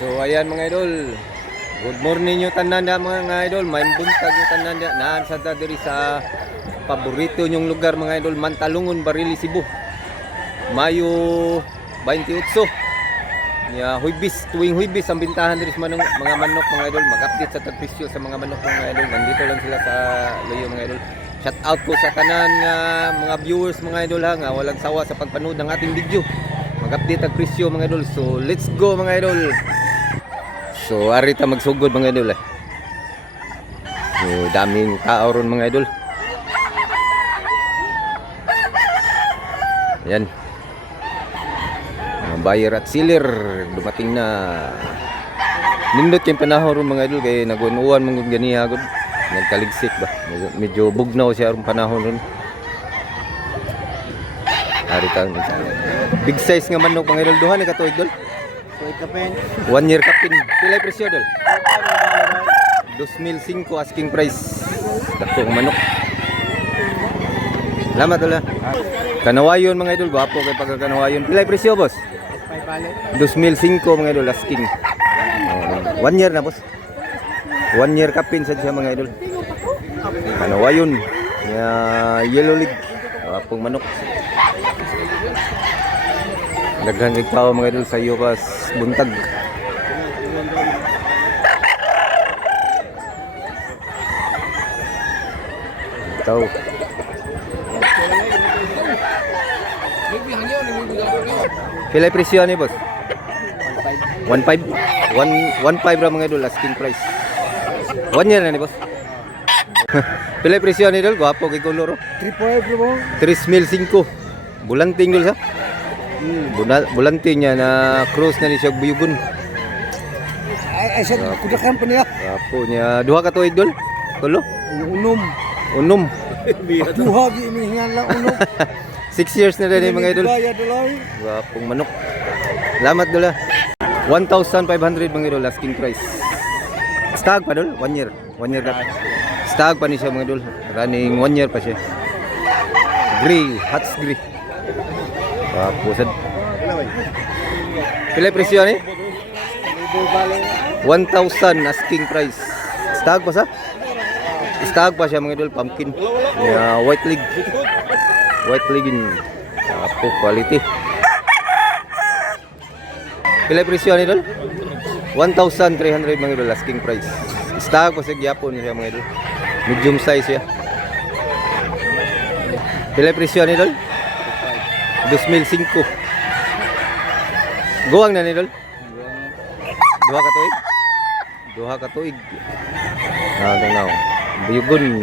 So ayan mga idol. Good morning yung tanan na mga idol. May buntag yung tanan na naan sa diri sa paborito nyong lugar mga idol, Mantalungon, Barili, Cebu. Mayo 28. Ya Huybis, tuwing Huybis ang bintahan diri sa mga manok mga idol. Mag-update sa tagpresyo sa mga manok mga idol. Nandito lang sila sa Loyo mga idol. Shout out ko sa tanan nga mga viewers mga idol ha, nga walang sawa sa pagpanood ng ating video. Mag-update ang presyo mga idol. So let's go mga idol. So arita magsugod mga idol. So daming tao ron mga idol. Yan. Mga buyer at seller dumating na. Nindot yung panahon ron mga idol kay nagunuan mong ganiha gud. Nagkaligsik ba? Medyo bugnaw siya ron panahon ron. Arita big size nga manok mga idol, duha ni katuig dol. 1 year kapin. Pilay presyo dol? 2,005 asking price. Dako ng manok. Salamat dol. Kanawayon mga idol, gwapo kay pagkakanawayon. Pilay presyo boss? 2,005 mga idol asking. 1 year na boss. 1 year kapin sa siya mga idol. Kanawayon. Yellow leg. Gwapong manok. Daghang tao mga idol sa iyo kas buntag. Tao. Pilay presyo ni boss? 1.5. 1.5 ra mga idol asking price. 1 year na ni boss. Pilay presyo ni idol, gwapo kay kolor. 3.5 bro. 3,005. Bulanting dol sa? Bulante niya na cross na ni siya buyugon. Ay sa kudakan pa niya. Apo niya duha ka tuig dol. Tulo. Unom. Duha gi inihingan lang unom. 6 years na rin mga idol. Gaya dolay. Wapong manok. Salamat dol. 1,500 mga idol asking price. Stag pa dol, 1 year. 1 year ka. Stag pa ni siya mga idol. Running 1 year pa siya. Gray, hot gray. Pusad. Pilay presyo ni? 1,000 asking price. Stag pa sa? Stag pa siya mga idol, pumpkin. White leg. White leg in quality. Pilay presyo ni idol? 1,300 mga idol asking price. Stag pa sa gyapon niya mga idol. Medium size siya. Pilay presyo ni idol? 2,005. Guwang na ni dol? Duha ka tuig? Duha ka tuig. Tanaw. Buyugon.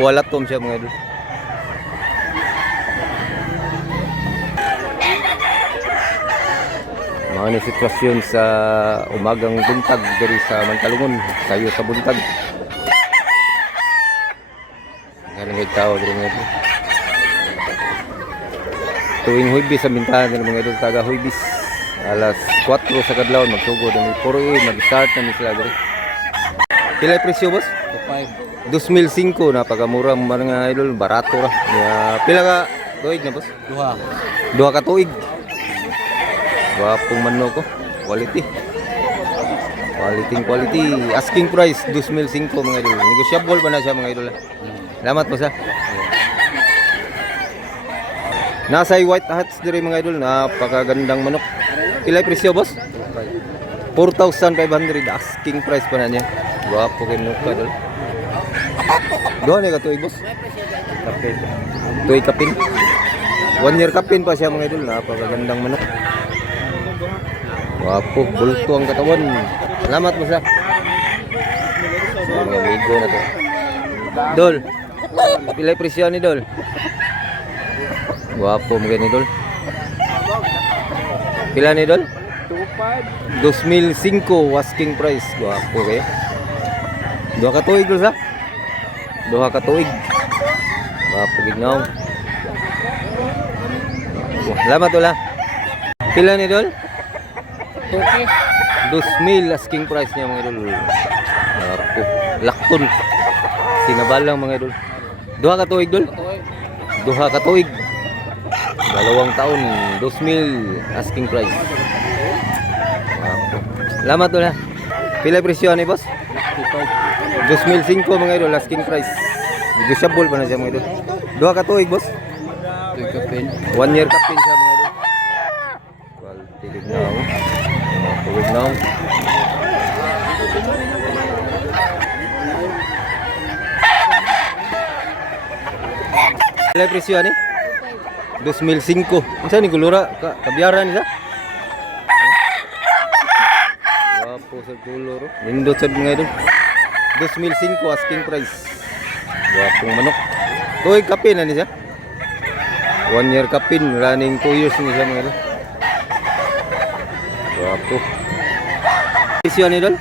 Puwalatom siya mga idol. Mga ni sitwasyon sa umagang buntag dari sa Mantalungon. Sayo sa buntag. Ganang tao dari mga idol. Tuwing Huybis ang bintahan ng mga idol, taga Huybis. Alas 4 sa kadlawon magsugod ni puro mag-start na ni sila diri. Pilay presyo boss? 2,005 napakamura mga idol, barato ra. Pila ka tuig na boss? Duha ka tuig. Gwapong manok ko, quality. Quality. Asking price 2,005 mga idol. Negotiable ba na siya mga idol? Salamat boss ha. Nasa white hats diri mga idol, napakagandang manok. Pilay presyo boss? 4,500 asking price pa na niya. Guwapo kay manok idol. Duha ni ka tuig boss? Kapin. Tuig kapin. 1 year kapin pa siya mga idol, napakagandang manok. Guwapo, bulto ang katawan. Salamat mo sa mga amigo na to. Dol. Pilay presyo ni dol? Guwapo mga ni dol. Pila ni dol? 2,005 asking price. Guwapo kayo. Duha ka tuig dol sa? Duha ka tuig. Guwapo gignaw. Salamat dol ha. Pila ni dol? 2,000 asking price niya mga idol. Guwapo. Lakton. Sinabalang mga idol. Duha ka tuig dol? Duha ka tuig. 2 taon, 2,000 asking price. Wow. Salamat doon ha. Pila presyo ni boss? 2,500 mga idol, asking price. Negotiable pa na siya mga idol. Duha ka tuig boss? 1 year kapin siya mga idol. Quality lignaw. Tuwig na. Pila presyo ni? 2,500. Unsa ni kulura? Kabyaran ni sa? Wapo sa kuluro. Nindot sa mga idol. 2,500 asking price. Wapong manok. Tuig kapin na ni siya. 1 year kapin, running 2 years ni siya mga idol. Wapo. Presyo ni idol?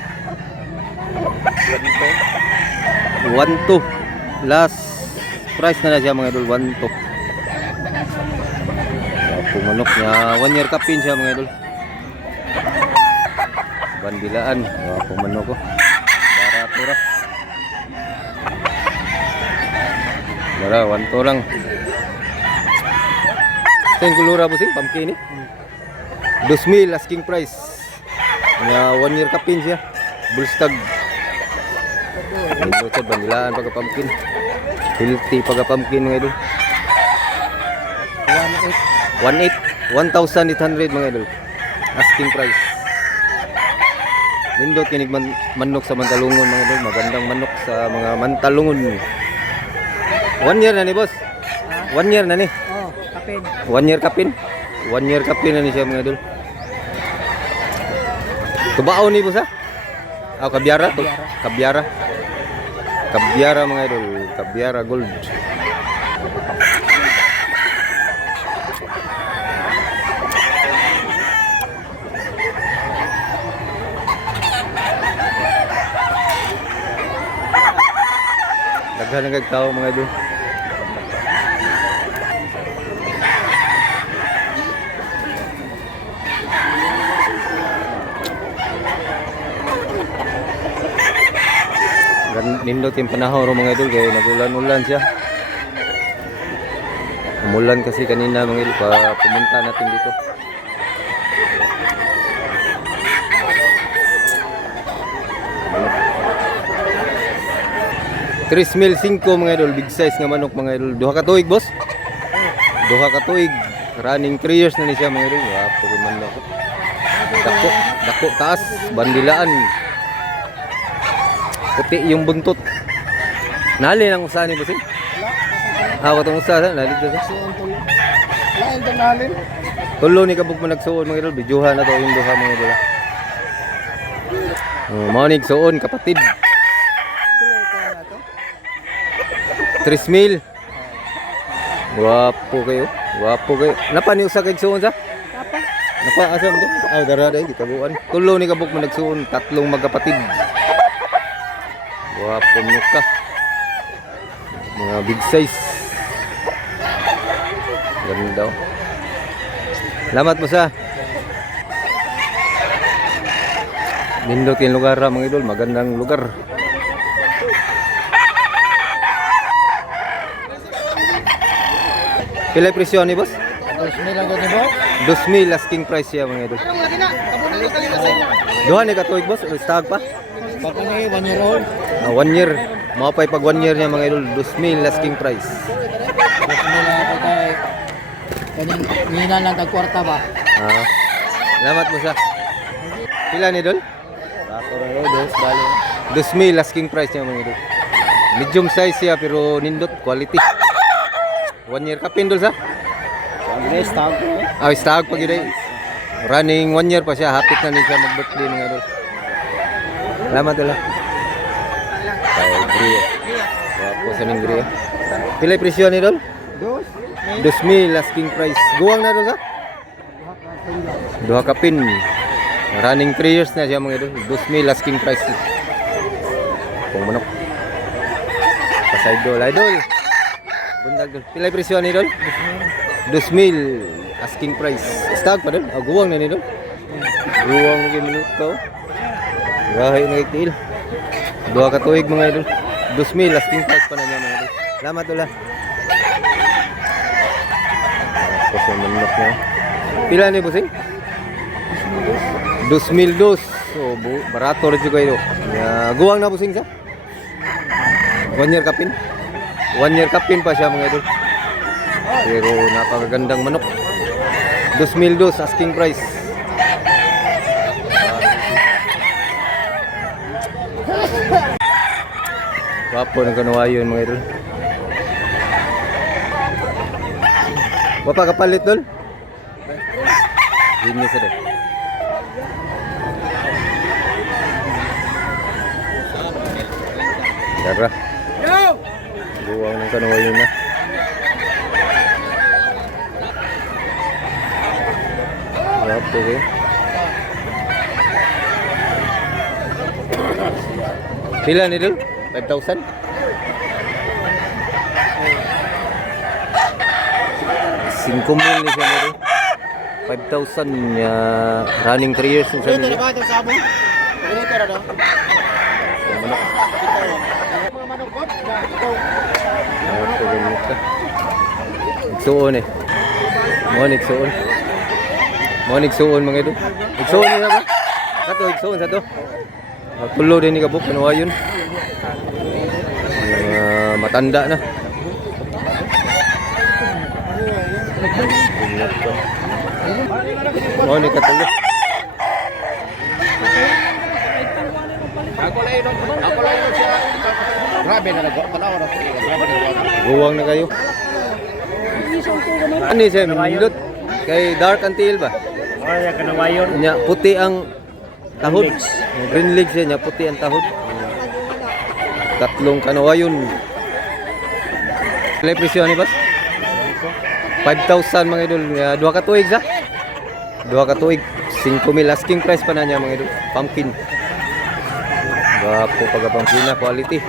1,200. Last price na siya mga idol, 1,200. Wapong manok niya, 1 year kapin siya mga idol. Bandilaan, wapong manok ko. Barato ra. Dara, 1,200 lang. Ito yung kulura po sing, pumpkin eh. 2,000 asking price. Nga 1 year kapin siya. Bullstag. Nilutod, bandilaan pagka pumpkin. Healthy pagka pumpkin mga idol. 1,800 mga idol. Asking price. Nindot kinig manok sa Mantalungon mga idol. Magandang manok sa mga Mantalungon. 1 year na ni boss. 1 year na ni. Oh, kapin. 1 year kapin. 1 year kapin na ni siya mga idol. Tubao ni boss ha? Ah, kabyara to. Kabyara. Kabyara mga idol. Kabyara gold. Daghan ang tao mga idol. Nindot yung panahon ro mga idol kaya nagulan-ulan siya. Umulan kasi kanina mga idol pa pumunta natin dito. Tris mil 5 mga idol, big size nga manok mga idol. Duha ka tuig boss? Duha ka tuig. Running 3 years na ni siya mga idol. Wapo yung manok. Dako, dako taas, bandilaan. Puti yung buntot. Nali nang usahan ni boss eh? Ah, katong usahan, nali dito siya. Lain to nalin. Tulo ni kabog man nagsuon mga idol, bidyuhan na to yung duha mga idol. Manig suon kapatid. 3,000. Wapo kayo. Wapo kayo. Napa ni usa kay suon sa? Napa asa mo? Ah, dara dai gitaguan. Tulo ni kabog man nagsuon, tatlong magkapatid. Wapo ka. Mga big size. Ganda oh. Salamat mo sa. Nindot yung lugar mga idol, magandang lugar. Pila presyo ni boss? 2,000 lang gani boss. 2,000 asking price siya mga idol. Duha ni katuig boss, stag pa. Pagka ni 1 year old. 1 year. Mapay pag 1 year niya mga idol, 2,000 asking price. 2,000 lang ako kay kaning nina lang tag kwarta ba. Ah. Salamat mo sa. Pila ni idol? Ako ra dos bali. 2,000 asking price niya mga idol. Medium size siya pero nindot quality. 1 year kapin dol sa? Ang stag. Ah, stag pag yun. Running 1 year pa siya, hapit na din siya mag-birthday mga idol. Salamat dala. Kay Gria. Wapo sa ning Gria. Pila presyo ni idol? Dos. 2,000 asking price. Guwang na dol sa? Duha kapin. Running 3 years na siya mga idol. 2,000 asking price. Kung manok. Pasay idol, idol. Bundag dol. Pila presyo ni idol? 2,000 asking price. Stag pa dol. Ah, guwang na ni idol. Guwang na minute ko. Gahay na itil. Duha ka tuig mga idol. 2,000 asking price pa na niya mga idol. Salamat dol ha. Kasi manok na. Pila ni bossing? 2,000 dos. So, barato rin siya kayo. Guwang na busing sa? 1 year kapin? 1 year kapin pa siya mga idol. Pero napakagandang manok. 2,002 asking price. Wapo ng kanuwayon mga idol. Wapa kapalit dol? Hindi sa dol. Dara. Buwang ng kanuwayon na. Wapo kayo. Pila ni dol? 5,000? 5,000 ni siya mo dol. 5,000 running 3 years yung sabi niya. Igsuon eh. Mo igsuon. Mo igsuon mga idol. Igsuon niya ba? Kato igsuon sa to. Tulo din ni kabuk ano ayon. Matanda na. Mo ni katulo. Ako lang siya. Grabe na nagpalaw na. Guwang na kayo. Ano siya? Mindot. Kay dark until ba? Kaya kanawayon. Nya puti ang tahod. Green legs siya, nya puti ang tahod. Tatlong kanawayon. Kailan presyo ni boss? 5,000 mga idol. Dua ka tuig sa? Dua ka tuig. 5,000 asking price pa na niya mga idol. Pumpkin. Gapo pagka-pumpkin na quality.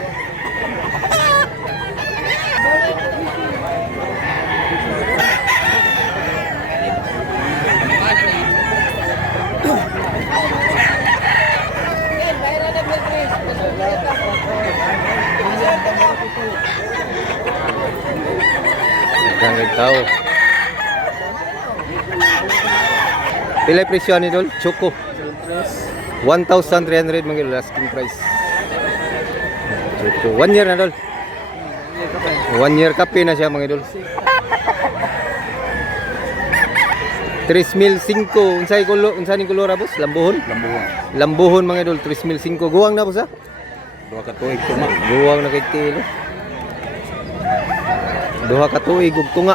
Jangan tahu. Pilih presyo ni dol, Choco. 1,300 mga idol asking price. Choco. 1 year na dol. 1 year kape na siya mga idol. 3,500 unsay kolor boss? Lambuhon. Lambuhon mga idol 3,500. Guwang na boss ha? Dua ka tuig tuma. Guwang na kay tilo. Duha ka tuig ug tunga.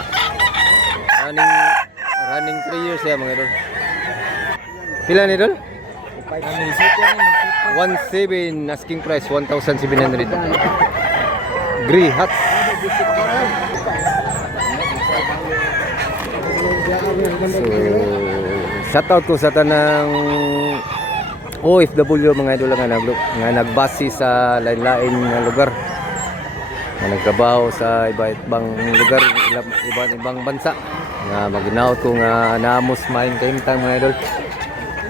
Running 3 years ya mga idol. Pila ni idol? 1,700 asking price 1,700. Gray hats. So, shout out ko sa tanang OFW mga idol nga nagbase sa lain-lain nga lugar. Nga nagtrabaho sa iba-ibang lugar, ibang bansa. Nga maginaot ko nga naamos main kahimtang mga idol.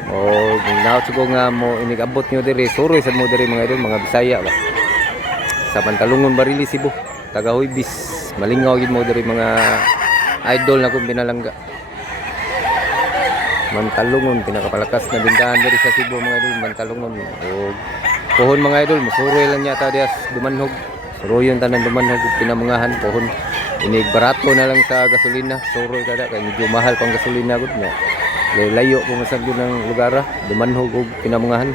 O ginaot ko nga mo inigabot nyo diri, suroy sa mo diri mga idol, mga Bisaya ba. Sa Pantalungon, Barili, Cebu, taga Huibis, malingaw gid mo diri mga idol na kong binalangga. Mantalungon, pinakapalakas na bintahan diri sa Cebu mga idol, Mantalungon. O pohon mga idol, musuroy lang niya ta dias dumanhog. Suroyon tanan dumanhog ug pinamungahan pohon. Inig barato na lang sa gasolina, suroy kada kay medyo mahal pang gasolina gud nya. Layo po masag yun ng lugar, dumanhog ug pinamungahan.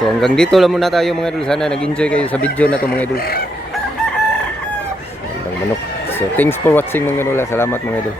So hanggang dito lang muna tayo mga idol. Sana nag-enjoy kayo sa video na to mga idol. Manok. So thanks for watching mga idol. Salamat mga idol.